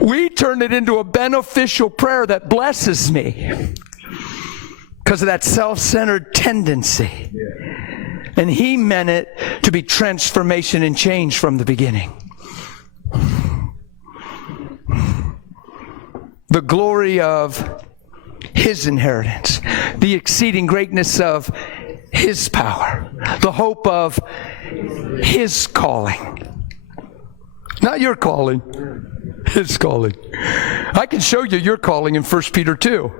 We turn it into a beneficial prayer that blesses me because of that self-centered tendency. And he meant it to be transformation and change from the beginning. The glory of his inheritance, the exceeding greatness of his power, the hope of his calling. Not your calling, his calling. I can show you your calling in 1 Peter 2.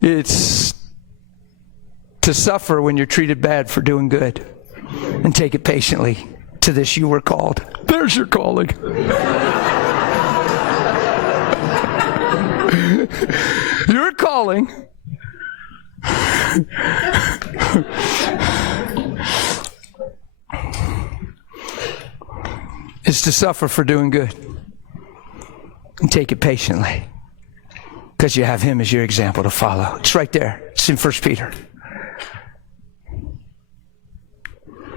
It's to suffer when you're treated bad for doing good and take it patiently. To this you were called. There's your calling. Your calling is to suffer for doing good and take it patiently because you have him as your example to follow. It's right there. It's in 1 Peter.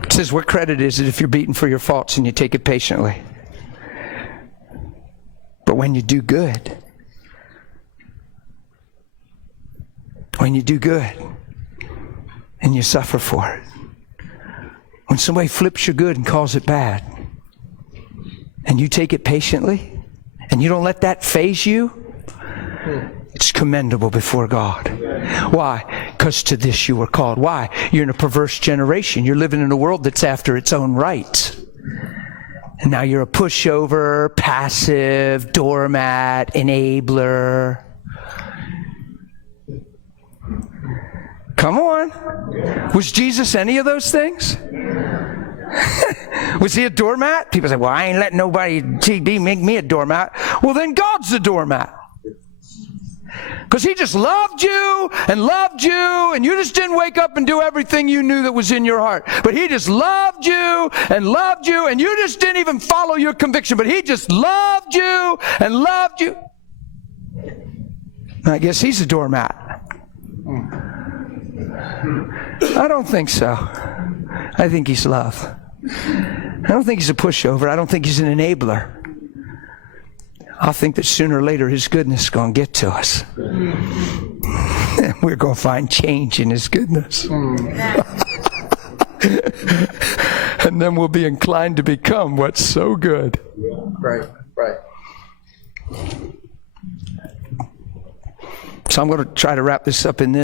It says, what credit is it if you're beaten for your faults and you take it patiently? But when you do good, and you suffer for it, when somebody flips your good and calls it bad, and you take it patiently, and you don't let that faze you, it's commendable before God. Why? Because to this you were called. Why? You're in a perverse generation. You're living in a world that's after its own rights. And now you're a pushover, passive, doormat, enabler. Come on. Was Jesus any of those things? Was he a doormat? People say, well, I ain't letting nobody make me a doormat. Well, then God's the doormat. Because he just loved you, and you just didn't wake up and do everything you knew that was in your heart. But he just loved you, and you just didn't even follow your conviction. But he just loved you, and loved you. I guess he's a doormat. I don't think so. I think he's love. I don't think he's a pushover. I don't think he's an enabler. I think that sooner or later his goodness is going to get to us. And we're going to find change in his goodness. And then we'll be inclined to become what's so good. Right. So I'm going to try to wrap this up in this.